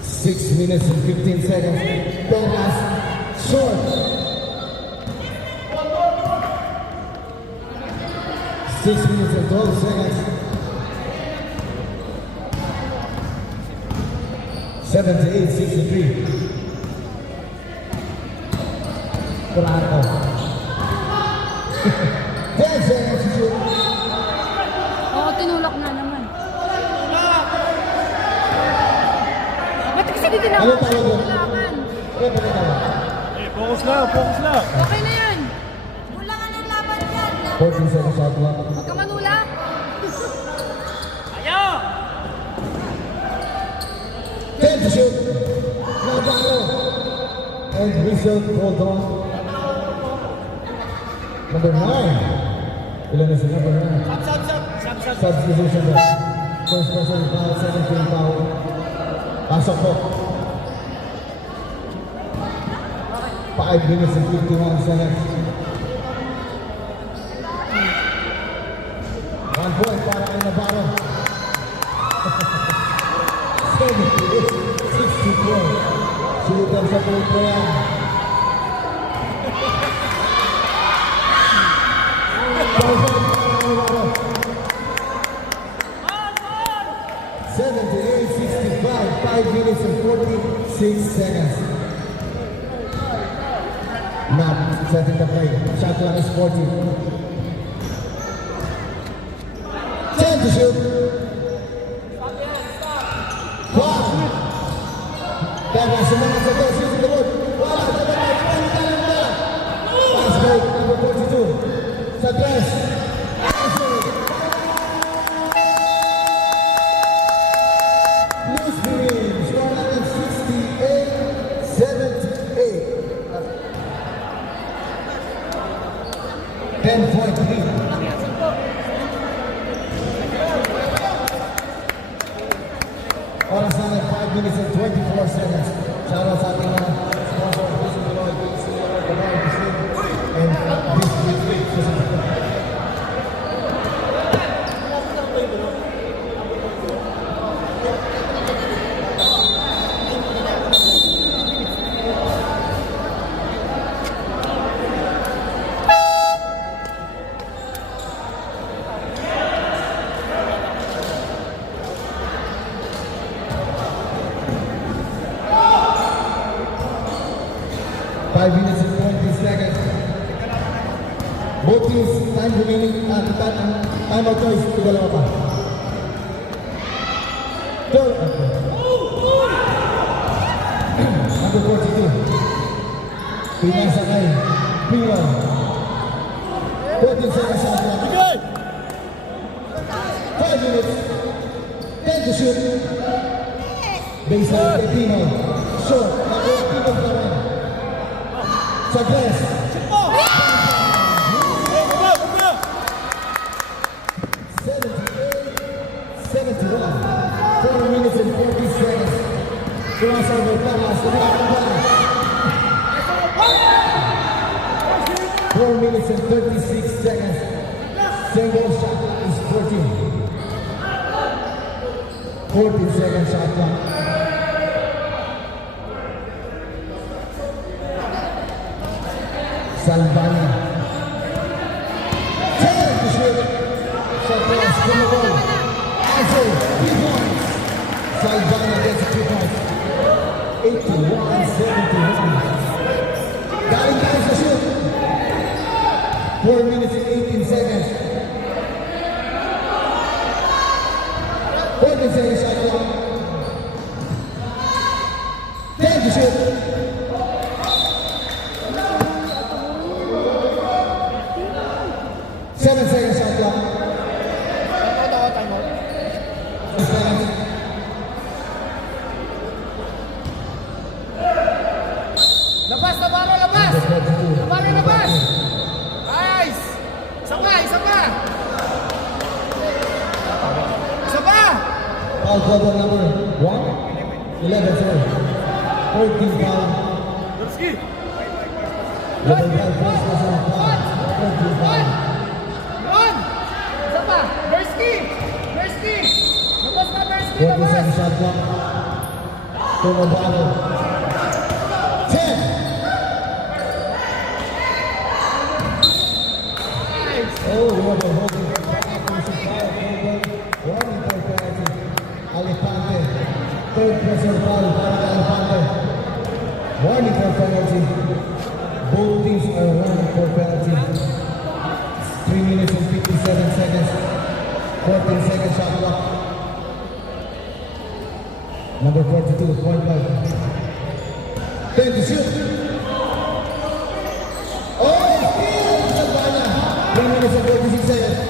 6 minutes and 15 seconds. Perlas short. 6 minutes and 12 seconds. 78-63. Polanco. 10 seconds to shoot. Oo, tinulak na naman. Ba't kasi di tinawag? Ano tawag doon? Tinulakan. Kaya pa rin tawag. Focus lang, focus lang. Okay na yan. Kulangan ng laban yan. 14 seconds shot clock. Huwag ka manulak. 10 to shoot. Navarro. And whistle called on. Number 9. Ilan na si number 9? Substitution ba? First person foul, second team foul. Pasok po. 5 minutes and 51 seconds. 1 point para kay Navarro. 78-64. Sulutan sa point po yan. Navarro. 78-65. 5 minutes and 46 seconds. Not setting the play. Shot clock is 40. 10 to shoot. Wow. Dahil sumangat sa goal, shooting the wood. Wala, sa goal, pass break, number 42. Sa dress. Loose green, score line 68-78. 10-point lead. Oras namin 5 minutes and 24 seconds. Shoutout sa ating mga sponsor, Vision Deloitte, BC, Gabar, Bisin, and this week. Five minutes and 20 seconds. Both teams, time remaining, time out choice, dalawa pa. Third. Number 42. Pinasa kay P1. 14 seconds shot clock. 5 minutes. 10 to shoot. Baseline kay Pino. Short. Nakuha Pino pa rin. Sa dress. 78-71. 4 minutes and 40 seconds. Crossover pass. 4 minutes and 36 seconds. Single shot is 14. 14 second shot clock. Salvana. 10 to shoot. Shot pass from the ball. Answer, 3 points. Salvana gets 2 points. 81-71. Galing tayo sa shoot. 4 minutes and 18 seconds. 14 seconds shot clock. 10 to shoot. 7 seconds shot clock. 6 seconds. Labas, Navarro, labas! Navarro, labas! Nice! Isa pa, isa pa! Isa pa! Foul trouble number 1. 11 sorry. 14 foul. Durski! Level 5 first person foul. 14 foul. Yun! Isa pa! Bersky! Bersky! Labas ka, Bersky, 40 labas! seconds shot clock. Tumabalo. 10. Oh, we have a holding. Warning for penalty. Alipante. Third personal foul para kay Alejandro. Warning for penalty. Both teams are warning for penalty. 3 minutes and 57 seconds. 14 seconds shot clock. Number 42, point guard. 10 to shoot. Oh, steal! Salvana. 3 minutes and 46 seconds.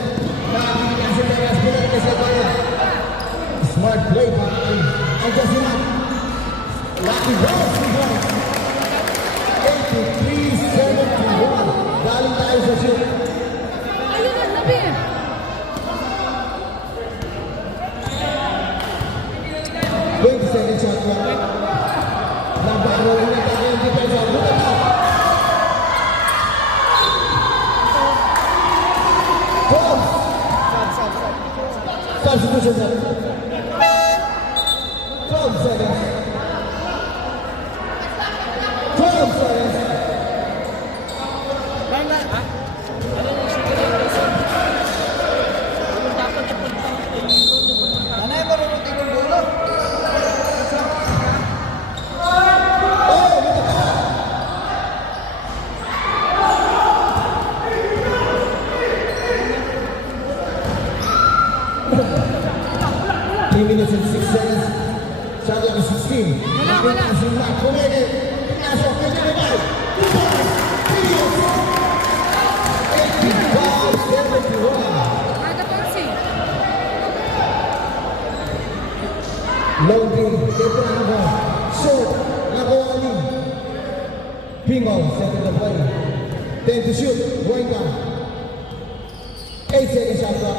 Nakakita si Vegas. Bulat ka sa bayan. Smart play para kay Angasinan. Lucky balls. 83-71. Galing tayo sa shoot. Ayun na, sabi. 20 seconds shot clock. Nabaro rin ang tayo yung defense. Bulat ka. Substitution na. 12 seconds. 12 seconds. Nanay, marunong tigong dulo. Oh, look at that. Three minutes and 6 seconds. Shot clock is 16. Wala. Pumede. Pinasok. Pwede na ba? 85-71. Ada Ponsi. Loading. Debrano. Short. Nakuha. Pingo. Second to play. 10 to shoot. Going down. 8 seconds shot clock.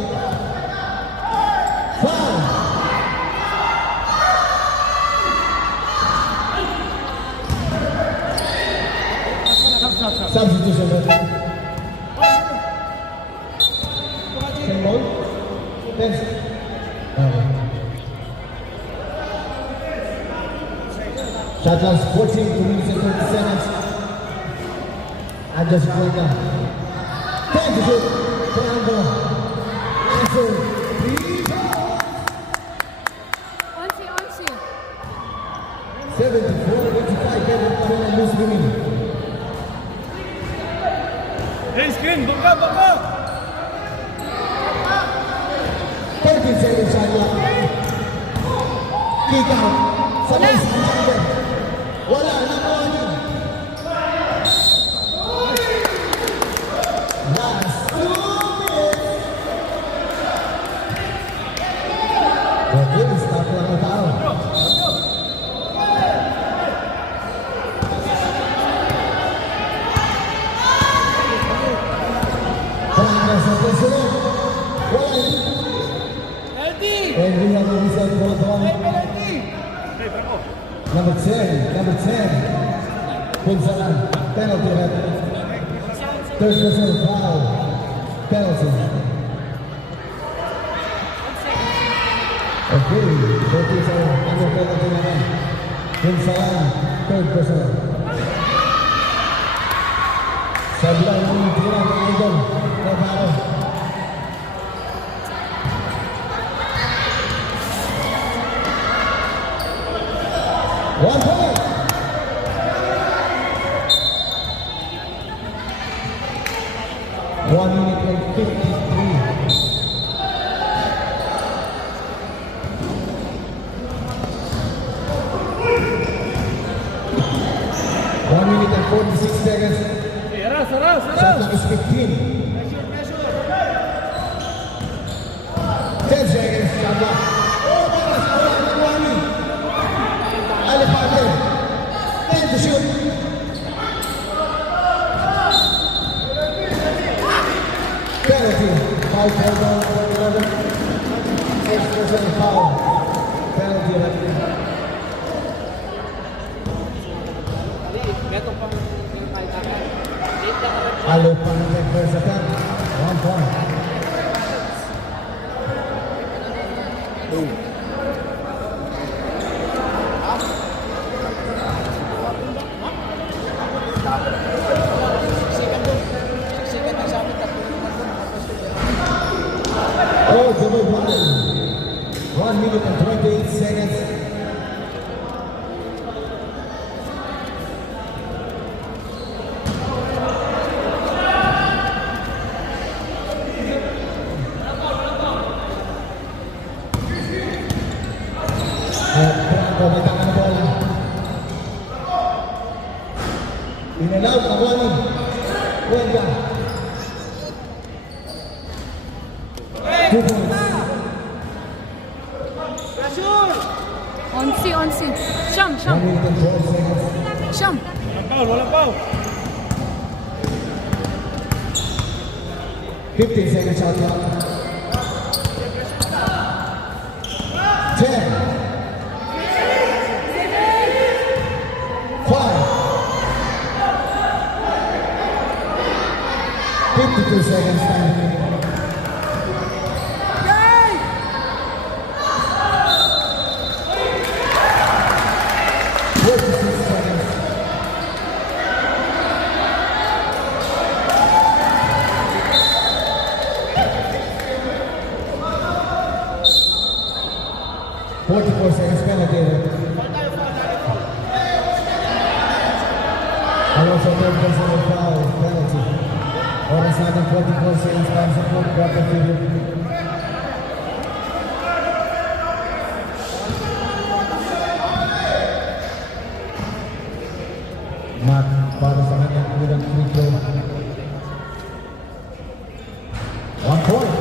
Foul. Substitution. Same ball. 10. Okay. Shot clock 14, 2 minutes and 30 seconds. And just going down. 10 to shoot. Fernando. Answer. Onsi. 74-85. Kevin pa rin ang loose winning. Hey, screen! Bangka! 13 seconds shot clock. Kick out. Sabay sa number. Wala. Nakuha niyo. Last 2 minutes. Okay, stop lang ang tao. Parang sa president. Wala. And we have a result for the one. Number 10. Punsalan. Penalty red. Third personal foul. Penalty. Okay. 40 seconds. Under penalty naman. Punsalan. Third personal. Sabla yung tira ng idol. Navarro. One point. One minute and 53. One minute and 46 seconds. Shot clock is 15. 10 seconds. Shot clock. Oh, balas. Wala na Wani. Alejandro. 10 to shoot. Penalty. Foul called for 11. 6% foul. Penalty right there. Alejandro first attack. 1 point. Oh, double one. 1 minute and 28 seconds. Franco, may taka na bola. Inalaw, Kawani. Cuenca. 2 points. Onsi. Siyam. 1 minute and 12 seconds. Siyam. Walang foul. 15 seconds shot clock. 10. 5. 52 seconds time remaining. Forty-four seconds penalty. Alonso third personal foul penalty. Oras natin 44 seconds para sa fourth quarter period. Matt para sa kanyang unang free throw. 1 point.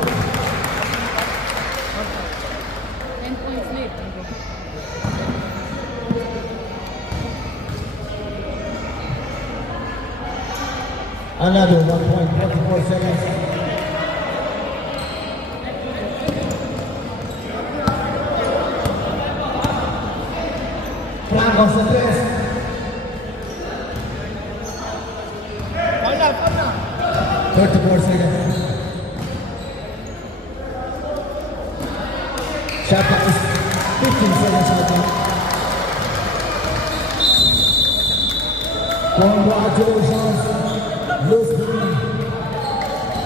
10 points late. Another 1 point, 44 seconds. Franco sa 3.